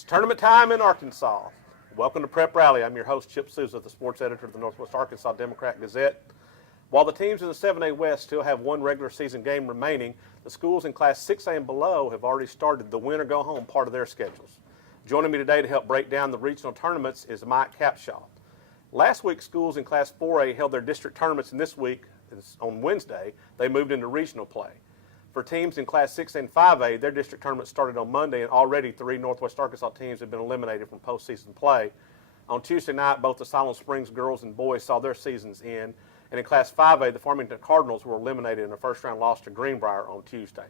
It's tournament time in Arkansas. Welcome to Prep Rally. I'm your host, Chip Souza, the sports editor of the Northwest Arkansas Democrat-Gazette. While the teams in the 7A West still have one regular season game remaining, the schools in Class 6A and below have already started the win or go home part of their schedules. Joining me today to help break down the regional tournaments is Mike Capshaw. Last week, schools in Class 4A held their district tournaments, and this week, on Wednesday, they moved into regional play. For teams in Class 6 and 5A, their district tournament started on Monday, and already 3 Northwest Arkansas teams have been eliminated from postseason play. On Tuesday night, both the Siloam Springs girls and boys saw their seasons end, and in Class 5A, the Farmington Cardinals were eliminated in a first-round loss to Greenbrier on Tuesday.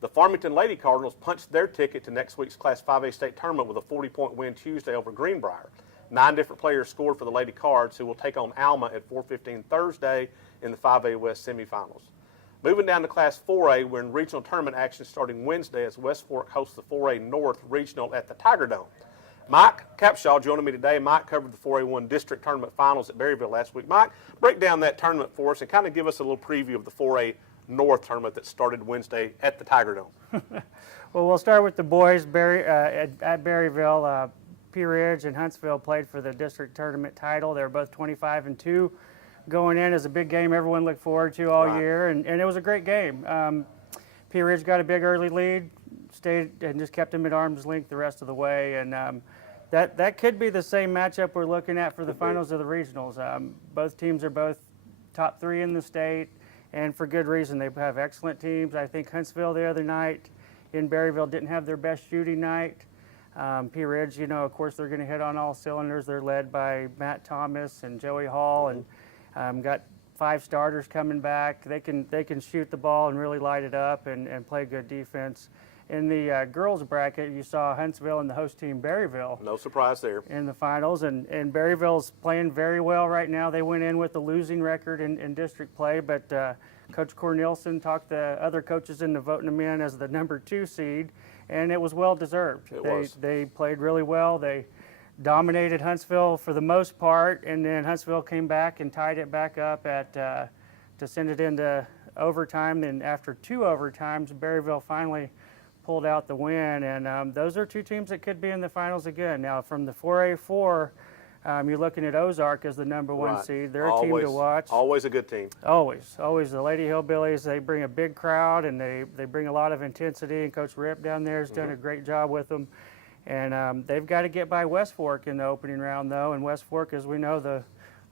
The Farmington Lady Cardinals punched their ticket to next week's Class 5A state tournament with a 40-point win Tuesday over Greenbrier. 9 different players scored for the Lady Cards, who will take on Alma at 4:15 Thursday in the 5A West semifinals. Moving down to Class 4A, we're in regional tournament action starting Wednesday as West Fork hosts the 4A North Regional at the Tiger Dome. Mike Capshaw joining me today. Mike covered the 4A1 district tournament finals at Berryville last week. Mike, break down that tournament for us and kind of give us a little preview of the 4A North tournament that started Wednesday at the Tiger Dome. Well, we'll start with the boys at Berryville. Pea Ridge and Huntsville played for the district tournament title. They were both 25-2. Going in as a big game everyone looked forward to all year, and it was a great game. Pea Ridge got a big early lead, stayed and just kept them at arm's length the rest of the way, and that could be the same matchup we're looking at for the finals of the regionals. Both teams are both top 3 in the state, and for good reason. They have excellent teams. I think Huntsville the other night in Berryville didn't have their best shooting night. Pea Ridge, of course, they're going to hit on all cylinders. They're led by Matt Thomas and Joey Hall, and got 5 starters coming back. They can shoot the ball and really light it up and play good defense. In the girls bracket, you saw Huntsville and the host team Berryville. No surprise there. In the finals, and Berryville's playing very well right now. They went in with a losing record in district play, but Coach Cornelison talked the other coaches into voting them in as the number 2 seed, and it was well deserved. They played really well. They dominated Huntsville for the most part, and then Huntsville came back and tied it back up to send it into overtime. Then after 2 overtimes, Berryville finally pulled out the win, and those are 2 teams that could be in the finals again. Now, from the 4A4, you're looking at Ozark as the number 1 seed. They're a team to watch. Always a good team. Always. The Lady Hillbillies, they bring a big crowd, and they bring a lot of intensity, and Coach Rip down there has done a great job with them. And they've got to get by West Fork in the opening round, though. And West Fork, as we know, the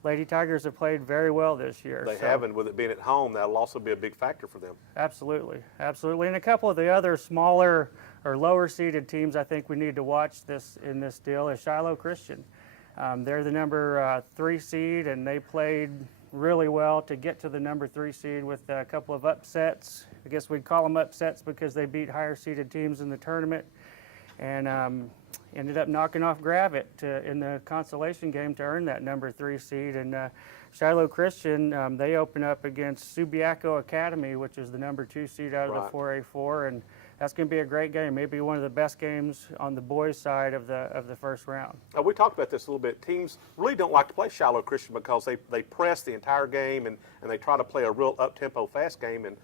Lady Tigers have played very well this year. They have, and with it being at home, that'll also be a big factor for them. Absolutely. And a couple of the other smaller or lower-seeded teams I think we need to watch in this deal is Shiloh Christian. They're the number 3 seed, and they played really well to get to the number 3 seed with a couple of upsets. I guess we'd call them upsets because they beat higher-seeded teams in the tournament, and ended up knocking off Gravett in the consolation game to earn that number 3 seed. And Shiloh Christian, they open up against Subiaco Academy, which is the number 2 seed out of the 4A4, and that's going to be a great game, maybe one of the best games on the boys' side of the first round. We talked about this a little bit. Teams really don't like to play Shiloh Christian because they press the entire game and they try to play a real up-tempo, fast game, and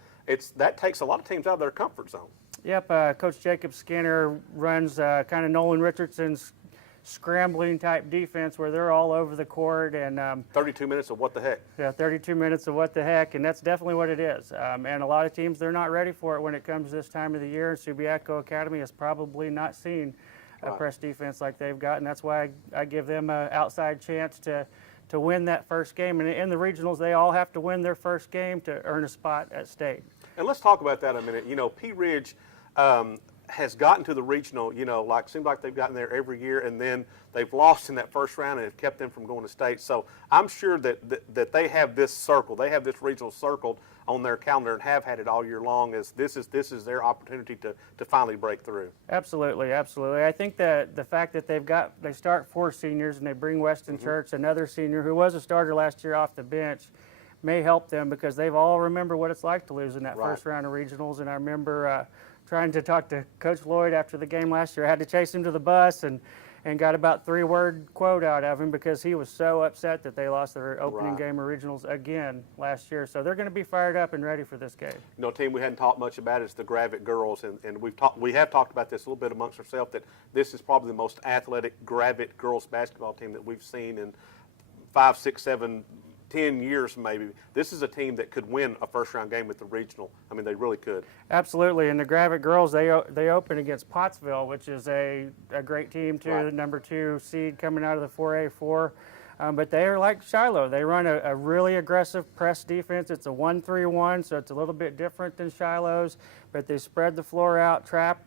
that takes a lot of teams out of their comfort zone. Yep, Coach Jacob Skinner runs kind of Nolan Richardson's scrambling type defense where they're all over the court, and 32 minutes of what the heck. Yeah, 32 minutes of what the heck, and that's definitely what it is. And a lot of teams, they're not ready for it when it comes this time of the year. Subiaco Academy has probably not seen a press defense like they've got, and that's why I give them an outside chance to win that first game. And in the regionals, they all have to win their first game to earn a spot at state. And let's talk about that a minute. Pea Ridge has gotten to the regional, seems like they've gotten there every year, and then they've lost in that first round and have kept them from going to state. So I'm sure that they have this circle, they have this regional circled on their calendar and have had it all year long, as this is their opportunity to finally break through. Absolutely. I think that the fact that they start 4 seniors and they bring Weston Church, another senior who was a starter last year, off the bench, may help them because they've all remember what it's like to lose in that first round of regionals. And I remember trying to talk to Coach Lloyd after the game last year. I had to chase him to the bus, and and got about 3-word quote out of him because he was so upset that they lost their opening Right. game regionals again last year. So they're going to be fired up and ready for this game. You know, a team we hadn't talked much about is the Gravette girls, and we have talked about this a little bit amongst ourselves, that this is probably the most athletic Gravette girls basketball team that we've seen in 5, 6, 7, 10 years maybe. This is a team that could win a first-round game at the regional. I mean, they really could. Absolutely, and the Gravette girls, they open against Pottsville, which is a great team too, Right. the number 2 seed coming out of the 4A4. But they are like Shiloh. They run a really aggressive press defense. It's a 1-3-1, so it's a little bit different than Shiloh's. But they spread the floor out, trap,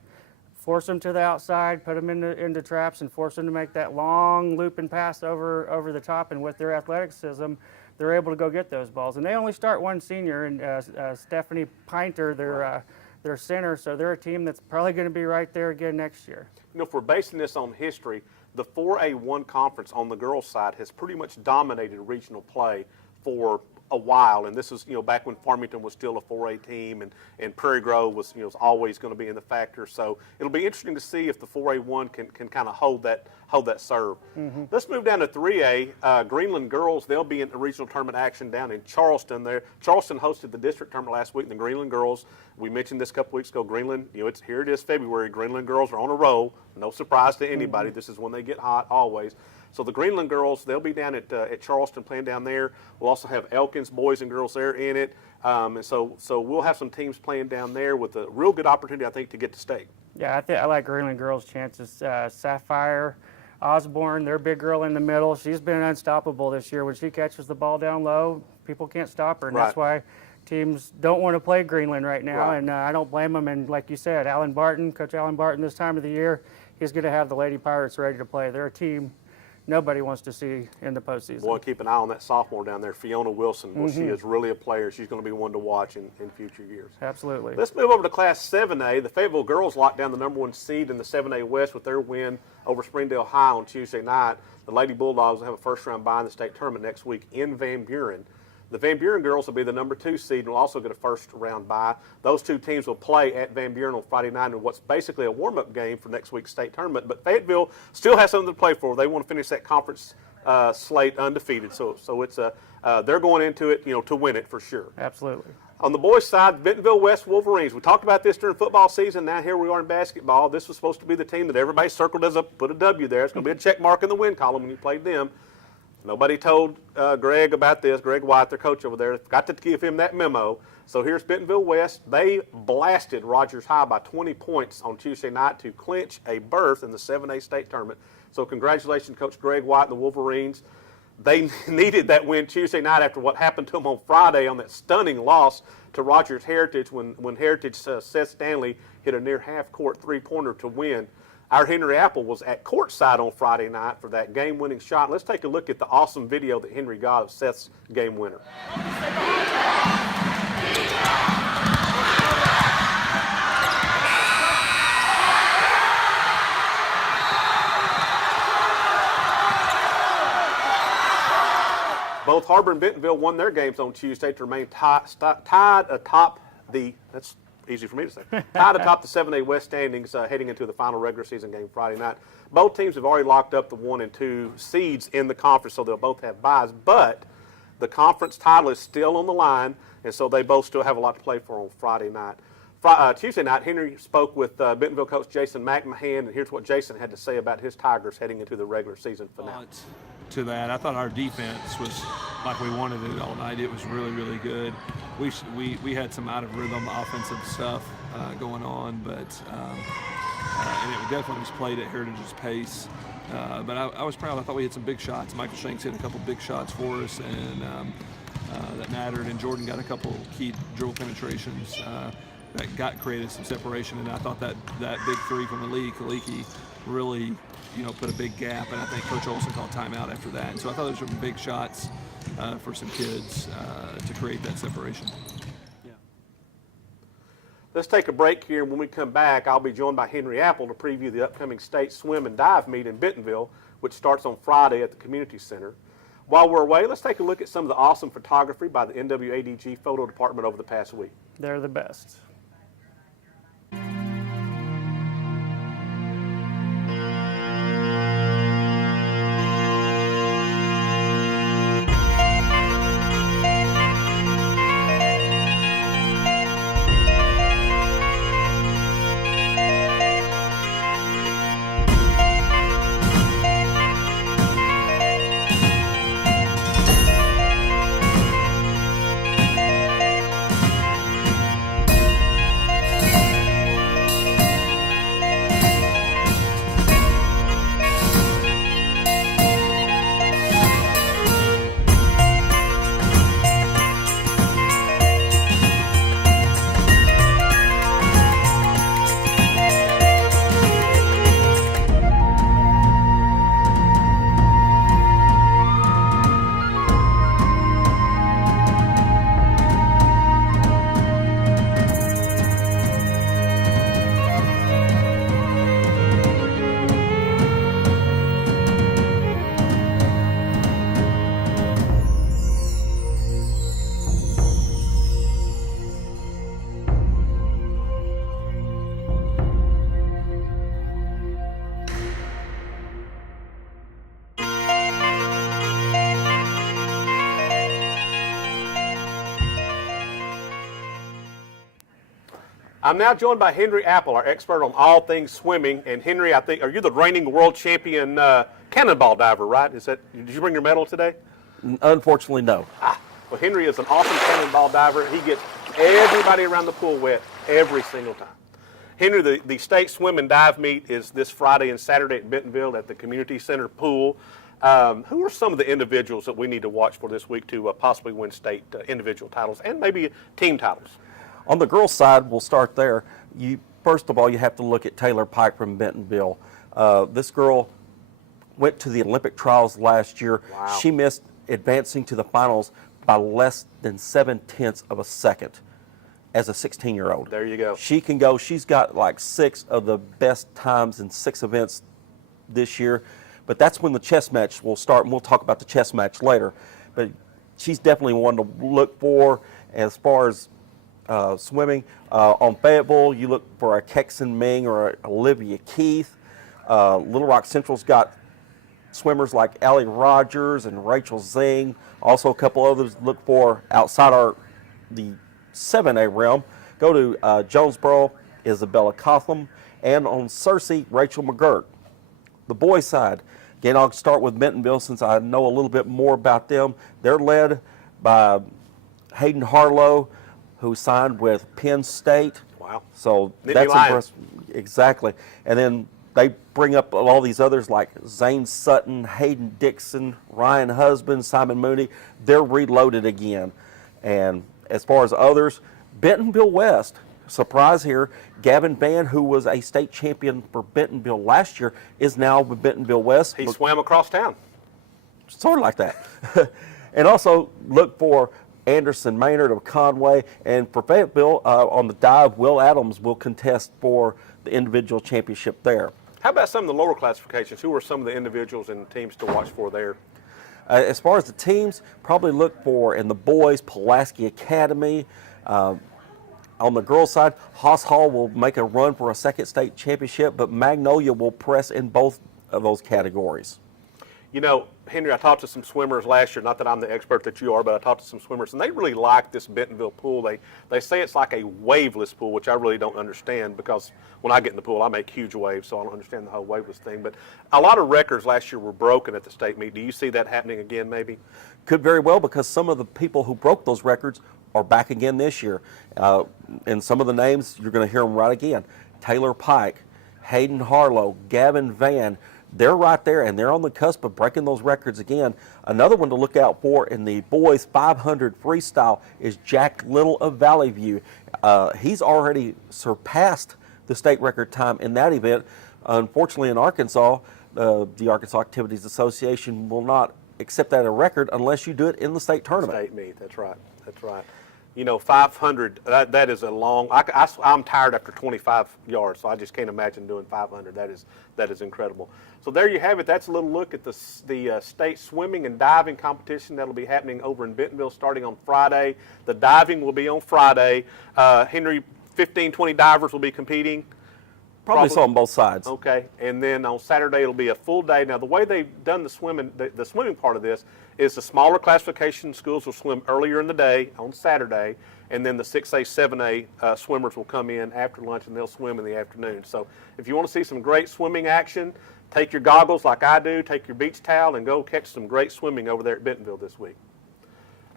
force them to the outside, put them into traps, and force them to make that long looping pass over the top. And with their athleticism, they're able to go get those balls. And they only start one senior, and Stephanie Pinter, their center. So they're a team that's probably going to be right there again next year. You know, if we're basing this on history, the 4A1 conference on the girls' side has pretty much dominated regional play for a while, and this is, you know, back when Farmington was still a 4A team, and Prairie Grove was, you know, was always going to be in the factor. So it'll be interesting to see if the 4A1 can kind of hold that serve. Let's move down to 3A. Greenland girls, they'll be in the regional tournament action down in Charleston. Charleston hosted the district tournament last week, and the Greenland girls, we mentioned this a couple weeks ago, Greenland, you know, here it is February. Greenland girls are on a roll. No surprise to anybody. This is when they get hot always. So the Greenland girls, they'll be down at Charleston playing down there. We'll also have Elkins boys and girls there in it. And so we'll have some teams playing down there with a real good opportunity, I think, to get to state. Yeah, I like Greenland girls' chances. Sapphire Osborne, their big girl in the middle, she's been unstoppable this year. When she catches the ball down low, people can't stop her, and that's why teams don't want to play Greenland right now, and I don't blame them. And like you said, Coach Alan Barton, this time of the year, he's going to have the Lady Pirates ready to play. They're a team nobody wants to see in the postseason. Boy, keep an eye on that sophomore down there, Fiona Wilson. Well, she is really a player. She's going to be one to watch in future years. Absolutely. Let's move over to Class 7A. The Fayetteville girls locked down the number 1 seed in the 7A West with their win over Springdale High on Tuesday night. The Lady Bulldogs will have a first-round bye in the state tournament next week in Van Buren. The Van Buren girls will be the number 2 seed and will also get a first-round bye. Those two teams will play at Van Buren on Friday night in what's basically a warm-up game for next week's state tournament. But Fayetteville still has something to play for. They want to finish that conference slate undefeated. So it's they're going into it, you know, to win it for sure. Absolutely. On the boys' side, Bentonville West Wolverines. We talked about this during football season. Now here we are in basketball. This was supposed to be the team that everybody circled as put a W there. It's going to be a check mark in the win column when you played them. Nobody told Greg about this. Greg White, their coach over there, forgot to give him that memo. So here's Bentonville West. They blasted Rogers High by 20 points on Tuesday night to clinch a berth in the 7A state tournament. So congratulations, Coach Greg White and the Wolverines. They needed that win Tuesday night after what happened to them on Friday on that stunning loss to Rogers Heritage when Heritage Seth Stanley hit a near half-court three-pointer to win. Our Henry Apple was at courtside on Friday night for that game-winning shot. Let's take a look at the awesome video that Henry got of Seth's game winner. Both Harbor and Bentonville won their games on Tuesday to remain tied atop the, that's easy for me to say, tied atop the 7A West standings heading into the final regular season game Friday night. Both teams have already locked up the 1 and 2 seeds in the conference, so they'll both have byes, but the conference title is still on the line, and so they both still have a lot to play for on Friday night. Tuesday night, Henry spoke with Bentonville coach Jason McMahon, and here's what Jason had to say about his Tigers heading into the regular season finale. To that, I thought our defense was like we wanted it all night. It was really, really good. We had some out of rhythm offensive stuff going on, but and it definitely was played at Heritage's pace. But I was proud. I thought we had some big shots. Michael Shanks hit a couple big shots for us, and that mattered. And Jordan got a couple key dribble penetrations that created some separation. And I thought that big three from Kaliki really, put a big gap, and I think Coach Olson called timeout after that. And so I thought those were big shots for some kids to create that separation. Yeah. Let's take a break here, and when we come back, I'll be joined by Henry Apple to preview the upcoming state swim and dive meet in Bentonville, which starts on Friday at the Community Center. While we're away, let's take a look at some of the awesome photography by the NWADG photo department over the past week. They're the best. I'm now joined by Henry Apple, our expert on all things swimming. And Henry, I think, are you the reigning world champion cannonball diver, right? Did you bring your medal today? Unfortunately, no. Well, Henry is an awesome cannonball diver. He gets everybody around the pool wet every single time. Henry, the state swim and dive meet is this Friday and Saturday at Bentonville at the Community Center pool. Who are some of the individuals that we need to watch for this week to possibly win state individual titles and maybe team titles? On the girls' side, we'll start there. First of all, you have to look at Taylor Pike from Bentonville. This girl went to the Olympic trials last year. Wow. She missed advancing to the finals by less than 0.7 of a second as a 16-year-old. There you go. She can go. She's got like 6 of the best times in 6 events this year. But that's when the chess match will start, and we'll talk about the chess match later. But she's definitely one to look for as far as swimming. On Fayetteville, you look for a Kexon Ming or a Olivia Keith. Little Rock Central's got swimmers like Allie Rogers and Rachel Zing. Also a couple others to look for outside the 7A realm. Go to Jonesboro, Isabella Cotham, and on Searcy, Rachel McGirt. The boys' side, again, I'll start with Bentonville since I know a little bit more about them. They're led by Hayden Harlow, who signed with Penn State. Wow. So Nittany that's Lions. impressive. Exactly. And then they bring up all these others like Zane Sutton, Hayden Dixon, Ryan Husband, Simon Mooney. They're reloaded again. And as far as others, Bentonville West, surprise here, Gavin Van, who was a state champion for Bentonville last year, is now with Bentonville West. He swam across town. Sort of like that. And also look for Anderson Maynard of Conway. And for Fayetteville, on the dive, Will Adams will contest for the individual championship there. How about some of the lower classifications? Who are some of the individuals and teams to watch for there? As far as the teams, probably look for, in the boys, Pulaski Academy. On the girls' side, Haas Hall will make a run for a second state championship, but Magnolia will press in both of those categories. You know, Henry, I talked to some swimmers last year, not that I'm the expert that you are, but I talked to some swimmers, and they really like this Bentonville pool. They say it's like a waveless pool, which I really don't understand because when I get in the pool, I make huge waves, so I don't understand the whole waveless thing. But a lot of records last year were broken at the state meet. Do you see that happening again maybe? Could very well, because some of the people who broke those records are back again this year. And some of the names, you're going to hear them right again. Taylor Pike, Hayden Harlow, Gavin Van. They're right there, and they're on the cusp of breaking those records again. Another one to look out for in the boys 500 freestyle is Jack Little of Valley View. He's already surpassed the state record time in that event. Unfortunately, in Arkansas, the Arkansas Activities Association will not accept that as a record unless you do it in the state tournament. State meet, that's right. That's right. You know, 500, that is a long, I'm tired after 25 yards, so I just can't imagine doing 500. That is incredible. So there you have it. That's a little look at the state swimming and diving competition that'll be happening over in Bentonville starting on Friday. The diving will be on Friday. Henry, 15, 20 divers will be competing. Probably so on both sides. Okay, and then on Saturday it'll be a full day. Now the way they've done the swimming part of this is the smaller classification schools will swim earlier in the day on Saturday, and then the 6A, 7A swimmers will come in after lunch and they'll swim in the afternoon. So if you want to see some great swimming action, take your goggles like I do, take your beach towel, and go catch some great swimming over there at Bentonville this week.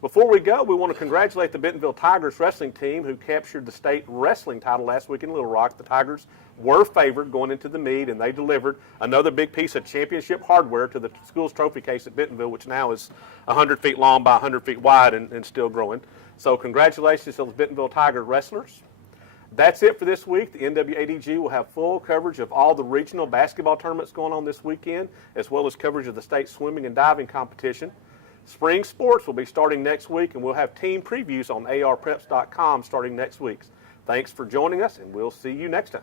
Before we go, we want to congratulate the Bentonville Tigers wrestling team who captured the state wrestling title last week in Little Rock. The Tigers were favored going into the meet, and they delivered another big piece of championship hardware to the school's trophy case at Bentonville, which now is 100 feet long by 100 feet wide and still growing. So congratulations to the Bentonville Tiger wrestlers. That's it for this week. The NWADG will have full coverage of all the regional basketball tournaments going on this weekend, as well as coverage of the state swimming and diving competition. Spring sports will be starting next week, and we'll have team previews on arpreps.com starting next week. Thanks for joining us, and we'll see you next time.